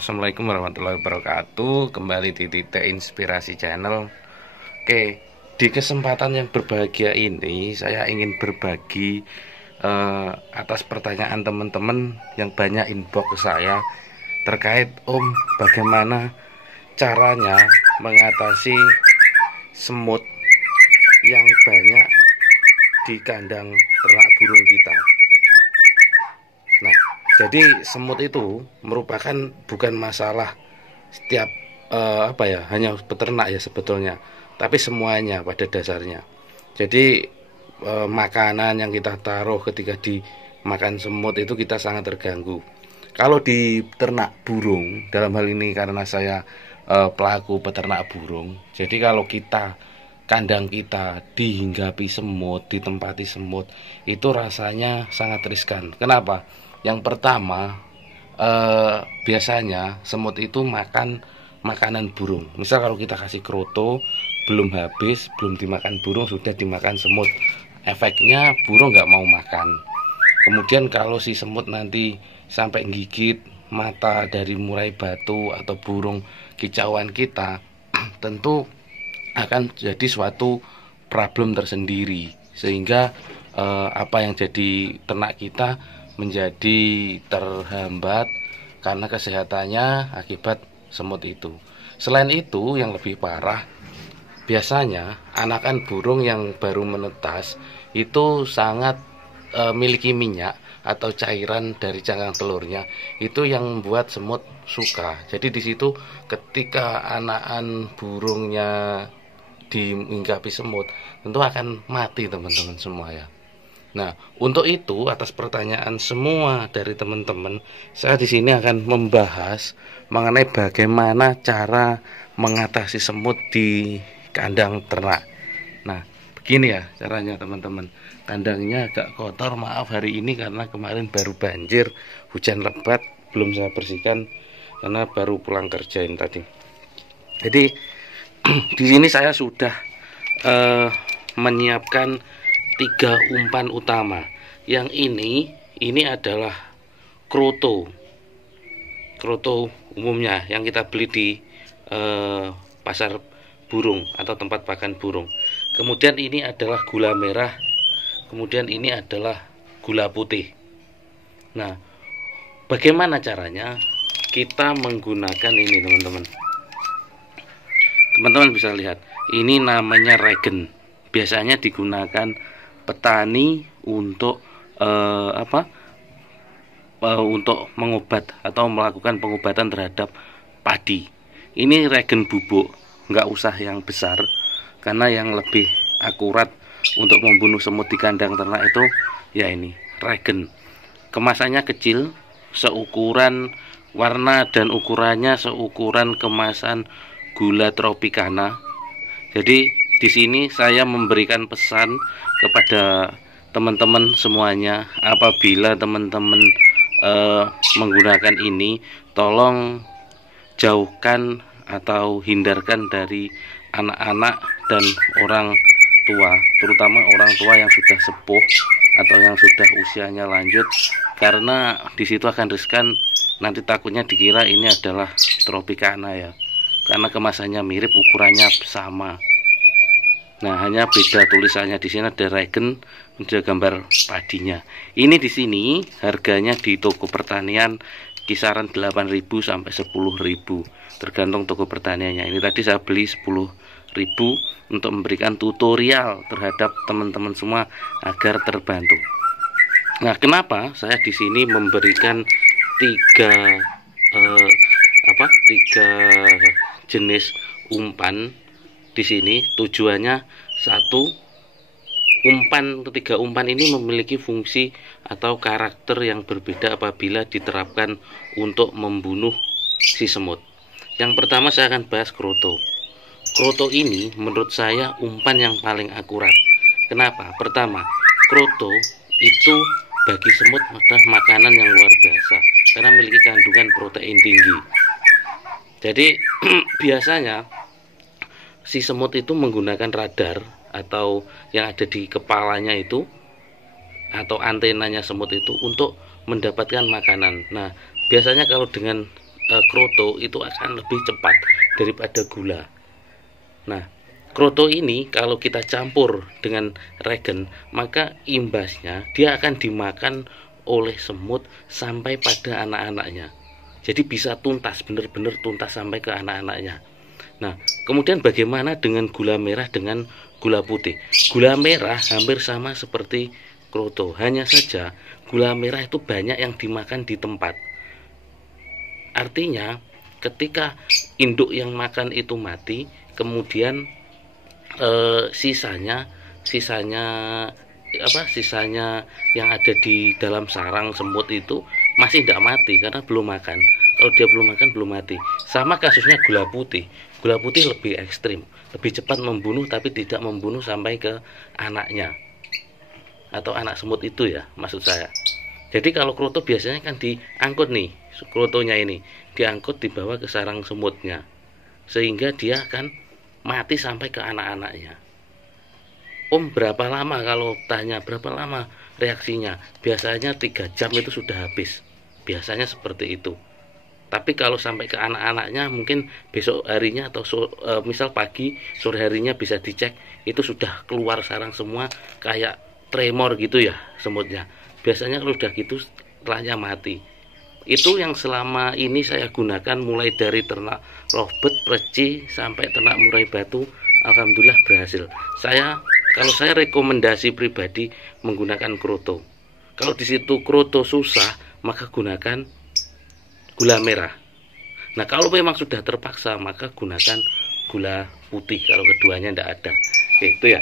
Assalamualaikum warahmatullahi wabarakatuh. Kembali di Titik Inspirasi Channel. Oke, di kesempatan yang berbahagia ini saya ingin berbagi atas pertanyaan teman-teman yang banyak inbox ke saya terkait bagaimana caranya mengatasi semut yang banyak di kandang ternak burung kita. Nah, jadi semut itu merupakan bukan masalah setiap hanya peternak ya sebetulnya, tapi semuanya pada dasarnya. Jadi makanan yang kita taruh ketika dimakan semut itu kita sangat terganggu. Kalau di ternak burung, dalam hal ini karena saya pelaku peternak burung, jadi kalau kandang kita dihinggapi semut, ditempati semut, itu rasanya sangat riskan. Kenapa? Yang pertama, biasanya semut itu makan makanan burung. Misal kalau kita kasih kroto belum habis, belum dimakan burung, sudah dimakan semut. Efeknya burung nggak mau makan. Kemudian kalau si semut nanti sampai gigit mata dari murai batu atau burung kicauan kita, tentu akan jadi suatu problem tersendiri. Sehingga apa yang jadi ternak kita menjadi terhambat karena kesehatannya akibat semut itu. Selain itu, yang lebih parah, biasanya anakan burung yang baru menetas itu sangat miliki minyak atau cairan dari cangkang telurnya, itu yang membuat semut suka. Jadi di situ ketika anakan burungnya dihinggapi semut, tentu akan mati teman-teman semua ya. Nah, untuk itu atas pertanyaan semua dari teman-teman, saya di sini akan membahas mengenai bagaimana cara mengatasi semut di kandang ternak. Nah, begini ya caranya teman-teman. Kandangnya agak kotor, maaf hari ini karena kemarin baru banjir, hujan lebat, belum saya bersihkan karena baru pulang kerjain tadi. Jadi di sini saya sudah menyiapkan 3 umpan utama. Yang ini adalah kroto umumnya yang kita beli di pasar burung atau tempat pakan burung. Kemudian ini adalah gula merah, kemudian ini adalah gula putih. Nah, bagaimana caranya kita menggunakan ini teman-teman? Teman-teman bisa lihat, ini namanya regen. Biasanya digunakan petani untuk untuk mengobat atau melakukan pengobatan terhadap padi. Ini regen bubuk, nggak usah yang besar, karena yang lebih akurat untuk membunuh semut di kandang ternak itu ya ini regen. Kemasannya kecil, seukuran warna dan ukurannya seukuran kemasan gula tropicana. Jadi di sini saya memberikan pesan kepada teman-teman semuanya, apabila teman-teman menggunakan ini, tolong jauhkan atau hindarkan dari anak-anak dan orang tua, terutama orang tua yang sudah sepuh atau yang sudah usianya lanjut, karena di situ akan riskan, nanti takutnya dikira ini adalah tropicana ya, karena kemasannya mirip, ukurannya sama. Nah, hanya beda tulisannya. Di sini ada regen, ada gambar padinya. Ini di sini harganya di toko pertanian kisaran 8.000 sampai 10.000, tergantung toko pertaniannya. Ini tadi saya beli 10.000 untuk memberikan tutorial terhadap teman-teman semua agar terbantu. Nah, kenapa saya di sini memberikan tiga jenis umpan? Di sini tujuannya satu, tiga umpan ini memiliki fungsi atau karakter yang berbeda apabila diterapkan untuk membunuh si semut. Yang pertama saya akan bahas kroto. Kroto ini menurut saya umpan yang paling akurat. Kenapa? Pertama, kroto itu bagi semut adalah makanan yang luar biasa karena memiliki kandungan protein tinggi. Jadi biasanya si semut itu menggunakan radar atau yang ada di kepalanya itu atau antenanya semut itu untuk mendapatkan makanan. Nah, biasanya kalau dengan kroto itu akan lebih cepat daripada gula. Nah, kroto ini kalau kita campur dengan regen, maka imbasnya dia akan dimakan oleh semut sampai pada anak-anaknya. Jadi bisa tuntas, benar-benar tuntas sampai ke anak-anaknya. Nah, kemudian bagaimana dengan gula merah dengan gula putih? Gula merah hampir sama seperti kroto, hanya saja gula merah itu banyak yang dimakan di tempat. Artinya, ketika induk yang makan itu mati, kemudian sisanya yang ada di dalam sarang semut itu masih tidak mati karena belum makan. Kalau dia belum makan, belum mati. Sama kasusnya gula putih. Gula putih lebih ekstrim, lebih cepat membunuh tapi tidak membunuh sampai ke anaknya atau anak semut itu ya, maksud saya. Jadi kalau kroto biasanya kan diangkut nih, krotonya ini diangkut dibawa ke sarang semutnya, sehingga dia akan mati sampai ke anak-anaknya. Om, berapa lama, kalau tanya berapa lama reaksinya? Biasanya 3 jam itu sudah habis. Biasanya seperti itu. Tapi kalau sampai ke anak-anaknya mungkin besok harinya atau misal pagi, sore harinya bisa dicek, itu sudah keluar sarang semua kayak tremor gitu ya semutnya. Biasanya kalau udah gitu setelahnya mati. Itu yang selama ini saya gunakan mulai dari ternak lovebird, preci sampai ternak murai batu, alhamdulillah berhasil. Kalau saya rekomendasi pribadi menggunakan kroto. Kalau di situ kroto susah, maka gunakan gula merah. Nah, kalau memang sudah terpaksa, maka gunakan gula putih kalau keduanya tidak ada. Oke, itu ya.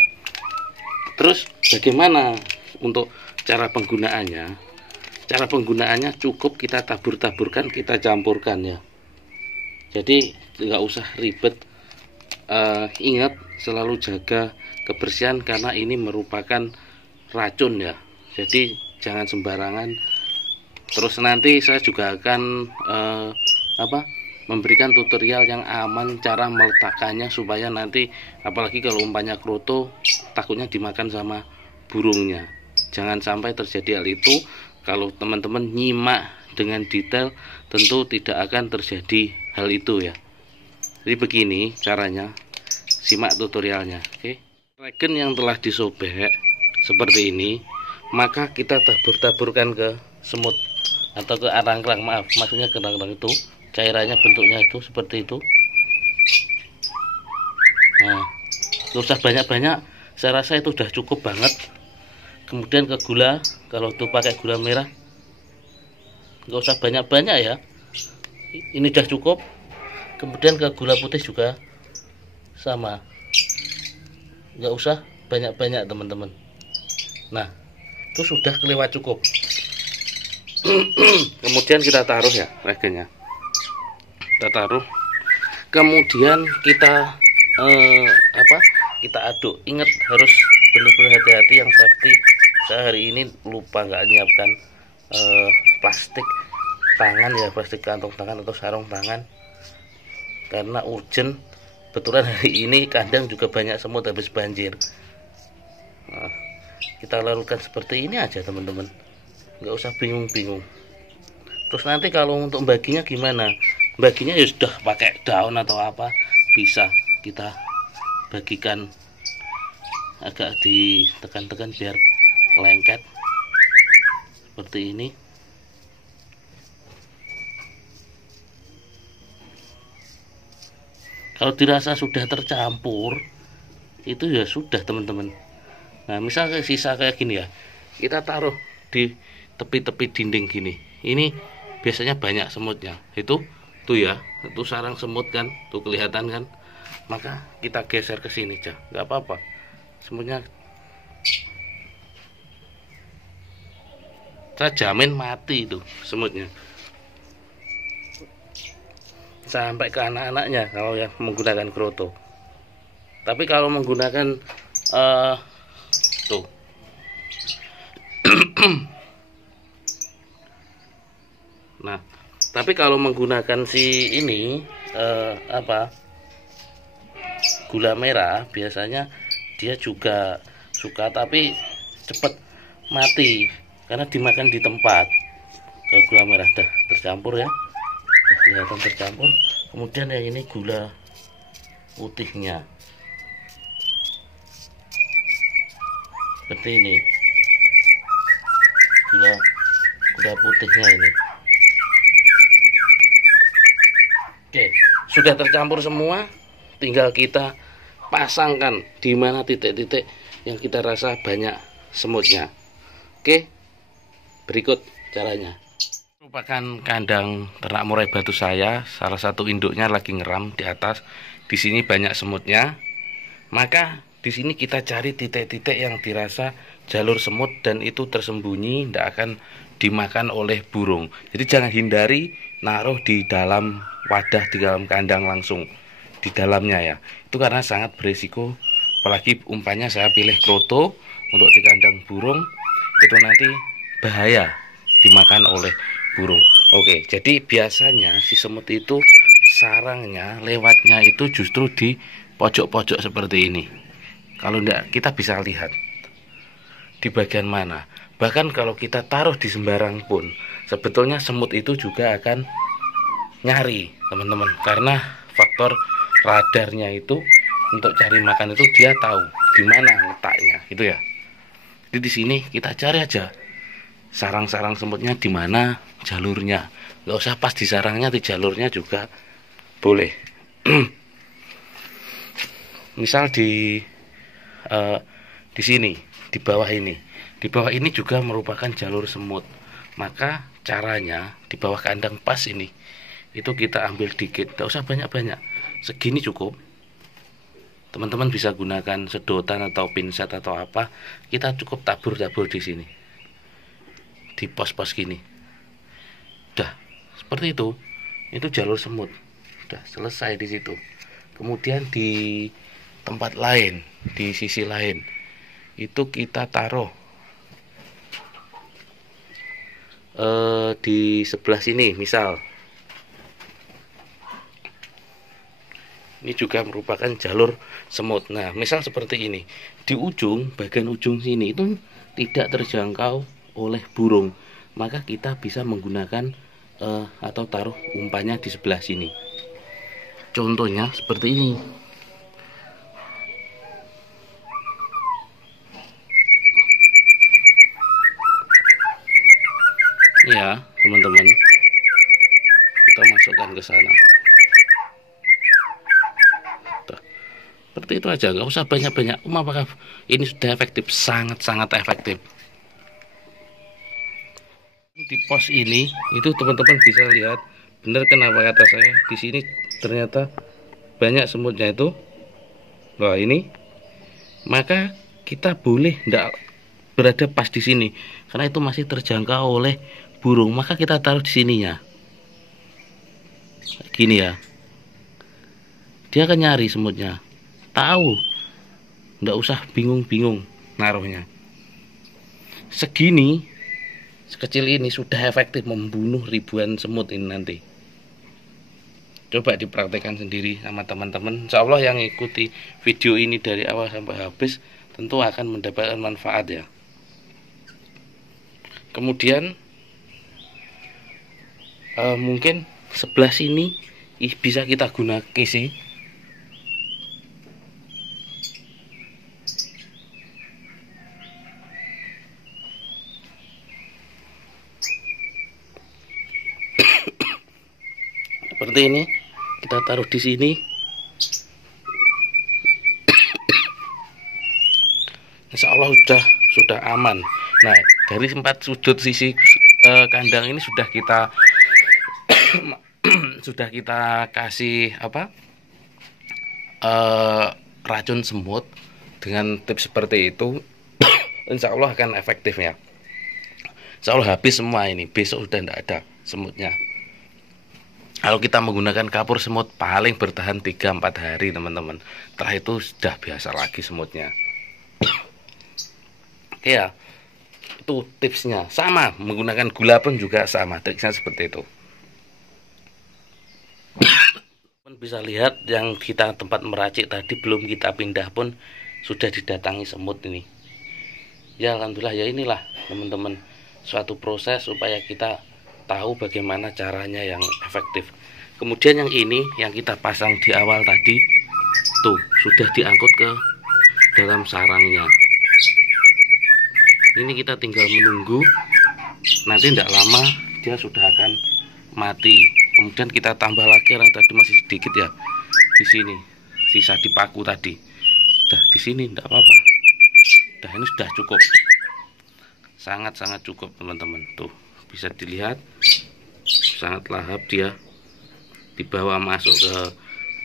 Terus bagaimana untuk cara penggunaannya? Cara penggunaannya cukup kita tabur-taburkan, kita campurkan ya. Jadi nggak usah ribet. Ingat selalu jaga kebersihan karena ini merupakan racun ya. Jadi jangan sembarangan. Terus nanti saya juga akan memberikan tutorial yang aman cara meletakkannya supaya nanti apalagi kalau umpamanya kroto takutnya dimakan sama burungnya. Jangan sampai terjadi hal itu. Kalau teman-teman nyimak dengan detail tentu tidak akan terjadi hal itu ya. Jadi begini caranya, simak tutorialnya. Oke. Regen yang telah disobek seperti ini, maka kita tabur-taburkan ke semut atau ke arang-arang, maksudnya ke arang-arang itu, cairannya bentuknya itu seperti itu. Nah, nggak usah banyak-banyak, saya rasa itu udah cukup banget. Kemudian ke gula, kalau itu pakai gula merah nggak usah banyak-banyak ya, ini udah cukup. Kemudian ke gula putih juga sama, nggak usah banyak-banyak teman-teman. Nah, itu sudah kelewat cukup. Kemudian kita taruh ya regennya, kita taruh, kemudian kita kita aduk. Ingat harus benar-benar hati-hati, yang safety. Saya hari ini lupa nggak nyiapkan plastik tangan ya, plastik kantong tangan atau sarung tangan karena urgent. Betulan hari ini kandang juga banyak semut habis banjir. Nah, kita lakukan seperti ini aja teman-teman, nggak usah bingung-bingung. Terus nanti kalau untuk baginya gimana? Baginya ya sudah pakai daun atau apa, bisa kita bagikan agak ditekan-tekan biar lengket seperti ini. Kalau dirasa sudah tercampur itu ya sudah teman-teman. Nah, misal sisa kayak gini ya, kita taruh di tepi-tepi dinding gini. Ini biasanya banyak semutnya. Itu tuh ya, itu sarang semut kan, tuh kelihatan kan. Maka kita geser ke sini aja, nggak apa-apa. Semutnya saya jamin mati itu semutnya. Sampai ke anak-anaknya kalau yang menggunakan kroto. Tapi kalau menggunakan tuh Nah, tapi kalau menggunakan si ini gula merah, biasanya dia juga suka tapi cepet mati karena dimakan di tempat. Kalau gula merah dah tercampur ya, dah kelihatan tercampur. Kemudian yang ini gula putihnya seperti ini, gula putihnya ini. Oke, sudah tercampur semua, tinggal kita pasangkan di mana titik-titik yang kita rasa banyak semutnya. Oke, berikut caranya. Merupakan kandang ternak murai batu saya, salah satu induknya lagi ngeram di atas. Di sini banyak semutnya. Maka di sini kita cari titik-titik yang dirasa jalur semut dan itu tersembunyi, tidak akan dimakan oleh burung. Jadi jangan hindari naruh di dalam wadah, di dalam kandang langsung di dalamnya ya. Itu karena sangat berisiko. Apalagi umpamanya saya pilih kroto untuk di kandang burung, itu nanti bahaya dimakan oleh burung. Oke, jadi biasanya si semut itu sarangnya lewatnya itu justru di pojok-pojok seperti ini. Kalau enggak, kita bisa lihat di bagian mana. Bahkan kalau kita taruh di sembarang pun, sebetulnya semut itu juga akan nyari, teman-teman. Karena faktor radarnya itu untuk cari makan itu dia tahu di mana letaknya, gitu ya. Jadi di sini kita cari aja sarang-sarang semutnya di mana, jalurnya. Nggak usah pas di sarangnya, di jalurnya juga boleh. Misal di sini, di bawah ini. Di bawah ini juga merupakan jalur semut. Maka caranya di bawah kandang pas ini, itu kita ambil dikit, tidak usah banyak-banyak. Segini cukup. Teman-teman bisa gunakan sedotan atau pinset atau apa. Kita cukup tabur-tabur di sini. Di pos-pos gini. Udah, seperti itu. Itu jalur semut. Udah selesai di situ. Kemudian di tempat lain, di sisi lain, itu kita taruh di sebelah sini. Misal ini juga merupakan jalur semut. Nah, misal seperti ini, di ujung, bagian ujung sini itu tidak terjangkau oleh burung, maka kita bisa menggunakan atau taruh umpannya di sebelah sini. Contohnya seperti ini. Ya, teman-teman, kita masukkan ke sana. Tuh. Seperti itu aja, nggak usah banyak-banyak. Apakah ini sudah efektif? Sangat-sangat efektif. Di pos ini, itu teman-teman bisa lihat, benar kenapa kata saya, di sini ternyata banyak semutnya itu. Wah, ini. Maka kita boleh tidak berada pas di sini, karena itu masih terjangkau oleh burung. Maka kita taruh di sininya. Gini ya. Dia akan nyari semutnya. Tahu. Nggak usah bingung-bingung naruhnya. Segini, sekecil ini sudah efektif membunuh ribuan semut ini nanti. Coba dipraktekkan sendiri sama teman-teman. Insya Allah yang ikuti video ini dari awal sampai habis tentu akan mendapatkan manfaat ya. Kemudian mungkin sebelah sini bisa kita gunakan sih. Seperti ini, kita taruh di sini. Insya Allah sudah aman. Nah, dari 4 sudut sisi kandang ini sudah kita sudah kita kasih racun semut dengan tips seperti itu. Insya Allah akan efektif ya. Insya Allah habis semua ini, besok sudah tidak ada semutnya. Kalau kita menggunakan kapur semut paling bertahan 3-4 hari teman-teman. Setelah itu sudah biasa lagi semutnya. Oke ya, Itu tipsnya. Sama, menggunakan gula pun juga sama, triknya seperti itu. Bisa lihat yang kita tempat meracik tadi belum kita pindah pun sudah didatangi semut ini. Ya alhamdulillah, ya inilah teman-teman suatu proses supaya kita tahu bagaimana caranya yang efektif. Kemudian yang ini yang kita pasang di awal tadi tuh sudah diangkut ke dalam sarangnya. Ini kita tinggal menunggu, nanti tidak lama dia sudah akan mati. Kemudian kita tambah lagi, yang tadi masih sedikit ya di sini, sisa dipaku tadi. Dah di sini tidak apa-apa. Dah ini sudah cukup, sangat-sangat cukup teman-teman. Tuh bisa dilihat sangat lahap dia, dibawa masuk ke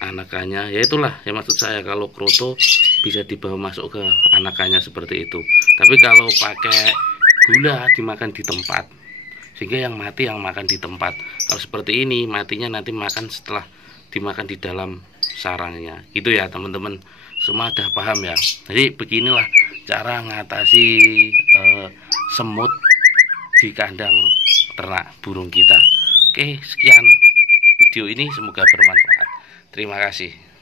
anakannya. Ya itulah yang maksud saya, kalau kroto bisa dibawa masuk ke anakannya seperti itu. Tapi kalau pakai gula dimakan di tempat, sehingga yang mati yang makan di tempat. Kalau seperti ini matinya nanti makan setelah dimakan di dalam sarangnya. Itu ya teman-teman, semua udah paham ya. Jadi beginilah cara mengatasi semut di kandang ternak burung kita. Oke, sekian video ini, semoga bermanfaat. Terima kasih.